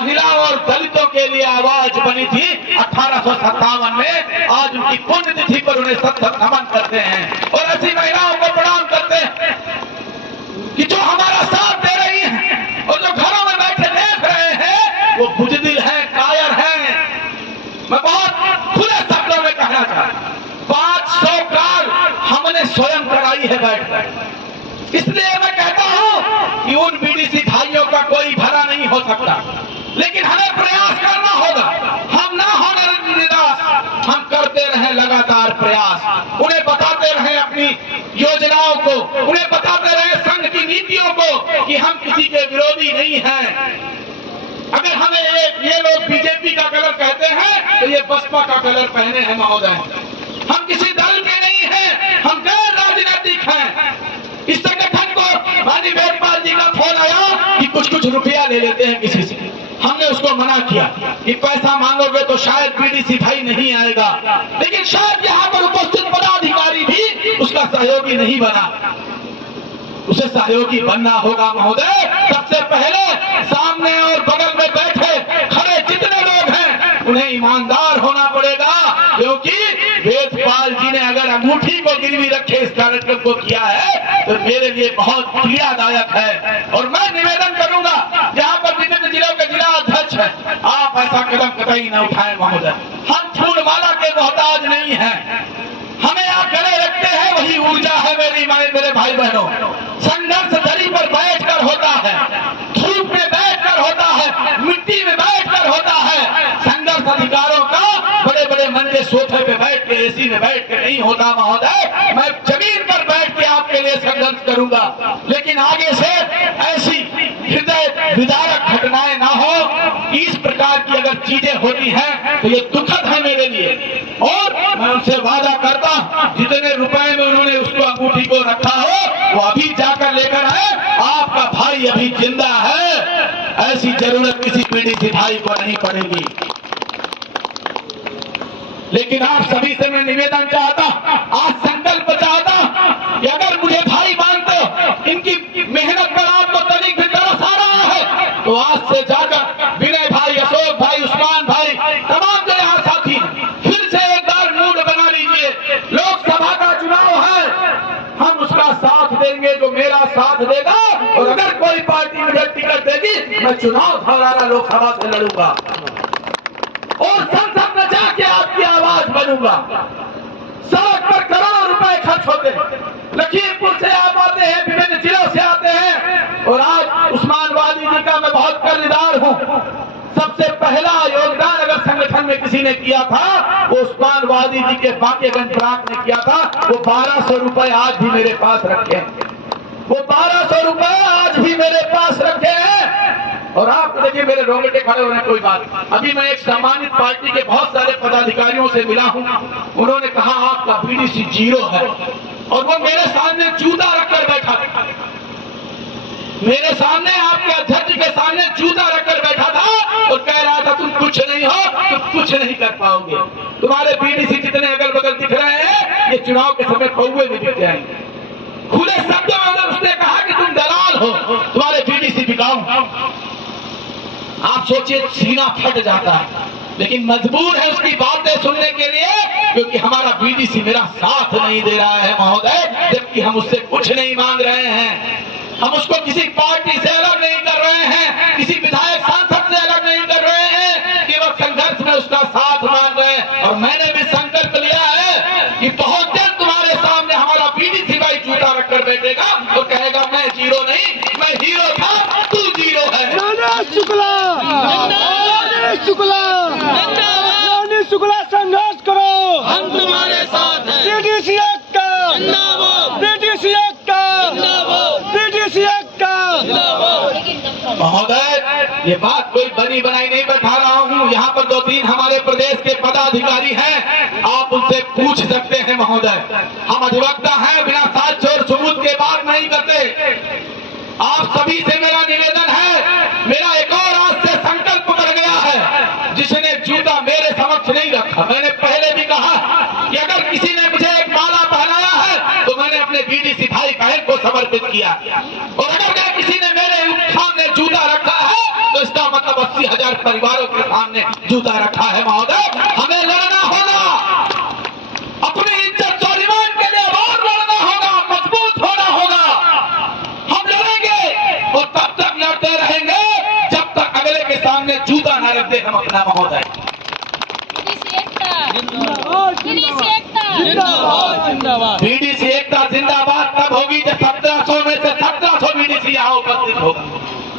महिला और दलितों के लिए आवाज बनी थी 1857 में। आज उनकी पुण्यतिथि पर उन्हें सत नमन करते हैं और ऐसी महिलाओं को प्रणाम करते हैं कि जो हमारा साथ दे रही हैं और जो घरों में बैठे देख रहे हैं वो बुजदिल हैं, कायर हैं। मैं बहुत खुले शब्दों में कहना चाहता हूं, 500 कार हमने स्वयं कराई है बैठकर। इसलिए मैं कहता हूं कि उन बीडीसी भाइयों का कोई भला नहीं हो सकता, लेकिन हमें प्रयास करना होगा। हम ना होने निराश, हम करते रहें लगातार प्रयास, उन्हें बताते रहें अपनी योजनाओं को, उन्हें बताते रहें संघ की नीतियों को कि हम किसी के विरोधी नहीं हैं। अगर हमें ये लोग बीजेपी का कलर कहते हैं तो ये बसपा का कलर पहने हैं महोदय। हम किसी दल के नहीं हैं, हम गैर राजनीतिक हैं। इस संगठन को माननीय वेदपाल जी का फोन आया कि कुछ रुपया ले लेते हैं किसी से। हमने उसको मना किया कि पैसा मांगोगे तो शायद बीडीसी भाई नहीं आएगा, लेकिन शायद यहाँ पर उपस्थित पदाधिकारी भी उसका सहयोगी नहीं बना। उसे सहयोगी बनना होगा महोदय। सबसे पहले सामने और बगल में बैठे खड़े जितने लोग हैं उन्हें ईमानदार होना पड़ेगा, क्योंकि वेदपाल जी ने अगर अंगूठी को गिरवी रखे इस कार्यक्रम को किया है तो मेरे लिए बहुत पीड़ादायक है। और मैं निवेदन करूंगा, जहां पर विभिन्न जिलों के जिला अध्यक्ष हैं, आप ऐसा कदम कतई न उठाएं महोदय। हम फूलमाला के मोहताज नहीं हैं, हमें आप गले रखते हैं वही ऊर्जा है मेरी माए मेरे भाई बहनों। संघर्ष दरी पर बैठकर होता है, धूप में बैठकर होता है, मिट्टी में बैठकर होता है। संघर्ष अधिकारों का बड़े बड़े मंजे सोफे पे बैठ के, एसी में बैठ के नहीं होता महोदय। मैं जमीन पर बैठ के आपके लिए संघर्ष करूंगा, लेकिन आगे से ऐसी हृदय विदारक घटनाएं ना हो। इस प्रकार की अगर चीजें होती हैं तो ये दुखद है मेरे लिए। और मैं उनसे वादा करता हूं, जितने रुपए में उन्होंने उसको अंगूठी को रखा हो वो अभी जाकर लेकर आए। आपका भाई अभी जिंदा है, ऐसी जरूरत किसी बीडीसी भाई को नहीं पड़ेगी। लेकिन आप सभी से मैं निवेदन चाहता हूं, आज संकल्प चाहता हूं कि अगर मुझे भाई मानते हो, इनकी मेहनत पर आपको तनिक भी तरस आ रहा है तो आज से जाकर विनय भाई, अशोक भाई, उस्मान भाई, तमाम जो यहाँ साथी, फिर से एक बार मूड बना लीजिए। लोकसभा का चुनाव है, हम उसका साथ देंगे जो मेरा साथ देगा। और अगर कोई पार्टी मुझे टिकट देगी मैं चुनाव धौलारा लोकसभा से लड़ूंगा और संसद में जाके आपकी आवाज बनूंगा। सड़क पर करोड़ों रुपए खर्च होते हैं, लखीमपुर से आप आते हैं, विभिन्न जिलों से आते हैं। और आज उस्मान वादी जी का मैं बहुत कर्जदार हूं। सबसे पहला योगदान अगर संगठन में किसी ने किया था वो उस्मान वादी जी के बांकेगंज ब्लॉक ने किया था। वो 1200 रुपए आज भी मेरे पास रखे हैं, वो 1200 रुपए आज भी मेरे पास रखे हैं। और आप देखिए मेरे रोंगटे खड़े होने कोई बात। अभी मैं एक सम्मानित पार्टी के बहुत सारे पदाधिकारियों से मिला हूं, उन्होंने कहा आपका बीडीसी जीरो है। और वो मेरे सामने जूता रखकर बैठा था, मेरे सामने आपके अध्यक्ष के सामने जूता रखकर बैठा था और कह रहा था तुम कुछ नहीं हो, तुम कुछ नहीं कर पाओगे, तुम्हारे बीडीसी जितने अगल बगल दिख रहे हैं ये चुनाव के समय कौवे भी दिख जाएंगे। खुले शब्दों में अगर उसने कहा कि तुम दलाल हो, तुम्हारे बीडीसी बिकाऊ। आप सोचिए सीना फट जाता है, लेकिन मजबूर है उसकी बातें सुनने के लिए, क्योंकि हमारा बीडीसी मेरा साथ नहीं दे रहा है महोदय। जबकि हम उससे कुछ नहीं मांग रहे हैं, हम उसको किसी पार्टी से अलग नहीं कर रहे हैं, किसी विधायक सांसद से अलग नहीं कर रहे हैं, केवल संघर्ष में उसका साथ मांग रहे हैं। और मैंने भी संकल्प लिया है कि बहुत जल्द तुम्हारे सामने हमारा बीडीसी भाई जूता रखकर बैठेगा और कहेगा मैं जीरो नहीं, मैं हीरो था, तू जीरो है। शुक्ला संघर्ष करो, हम तुम्हारे साथ हैं। बीडीसी एकता, बीडीसी एकता, बीडीसी एकता। महोदय ये बात कोई बनी बनाई नहीं बैठा रहा हूँ, यहाँ पर 2-3 हमारे प्रदेश के पदाधिकारी हैं, आप उनसे पूछ सकते हैं महोदय। हम अधिवक्ता हैं, बिना साक्ष्य और सबूत के बात नहीं करते। आप सभी से मेरा निवेदन है, मेरा एक और आज से संकल्प बढ़ गया है, जिसने जूता मेरे समक्ष नहीं रखा। मैंने पहले भी कहा कि अगर किसी ने मुझे एक माला पहनाया है तो मैंने अपने बीडीसी भाई बहन को समर्पित किया, और अगर किसी ने मेरे सामने जूता रखा है तो इसका मतलब 80,000 परिवारों के सामने जूता रखा है महोदय। हमें लड़ना होगा, अपनी इज्जत स्वाभिमान के लिए और लड़ना होगा, मजबूत होना होगा। हम लड़ेंगे और तब तक लड़ते रहेंगे जब तक अगले के सामने जूता न रख दे हम अपना महोदय। बीडीसी एकता जिंदाबाद तब होगी जब 1700 में से 1700 बीडीसी यहाँ उपस्थित होगा,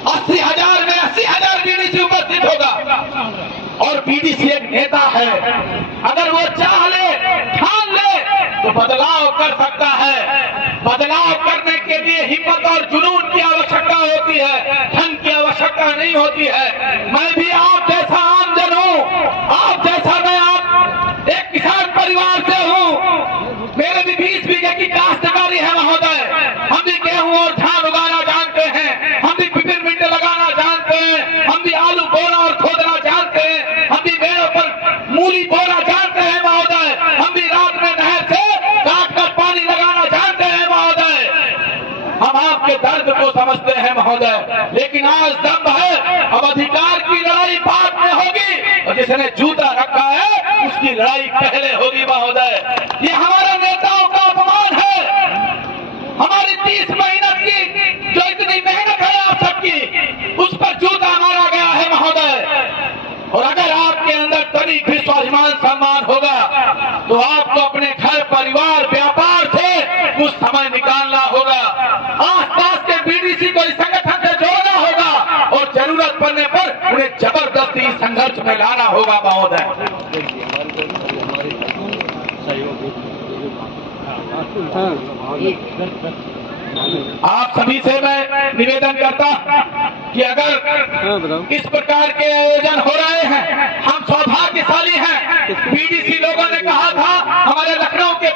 80,000 में 80,000 बीडीसी उपस्थित होगा। और बीडीसी एक नेता है, अगर वो चाह ले, ठान ले तो बदलाव कर सकता है। बदलाव करने के लिए हिम्मत और जुनून की आवश्यकता होती है, धन की आवश्यकता नहीं होती है। मैं भी आप जैसा आमजन हूँ, आप जैसा मैं आप एक किसान परिवार से हूँ। मेरे भी 20 बीघे की काश्तकारी है महोदय। हम भी गेहूं और धान उगाना जानते हैं, हम भी पिपरमिंट लगाना जानते हैं, हम भी आलू बोना और खोदना जानते हैं, हम भी पेड़ों पर मूली बोना जानते हैं महोदय। हम भी रात में नहर से काट कर पानी लगाना जानते हैं महोदय। हम आपके दर्द को समझते हैं महोदय, लेकिन आज दम है, अब अधिकार की लड़ाई बाद में होगी और जिसने जूता रखा है उसकी लड़ाई पहले होगी महोदय। ये हमारे नेताओं का अपमान है, हमारी 30 मेहनत की जो इतनी मेहनत है आप सबकी, उस पर जूता मारा गया है महोदय। और अगर आपके अंदर तनिक भी स्वाभिमान सम्मान होगा तो आपको अपने घर परिवार व्यापार से कुछ समय निकालना होगा, आसपास के बीडीसी को इस संगठन से जोड़ना होगा और जरूरत पड़ने पर उन्हें जबरदस्ती संघर्ष में लाना होगा महोदय। आप सभी से मैं निवेदन करता कि अगर इस प्रकार के आयोजन हो रहे हैं, हम सौभाग्यशाली हैं। बीडीसी लोगों ने कहा था हमारे लखनऊ के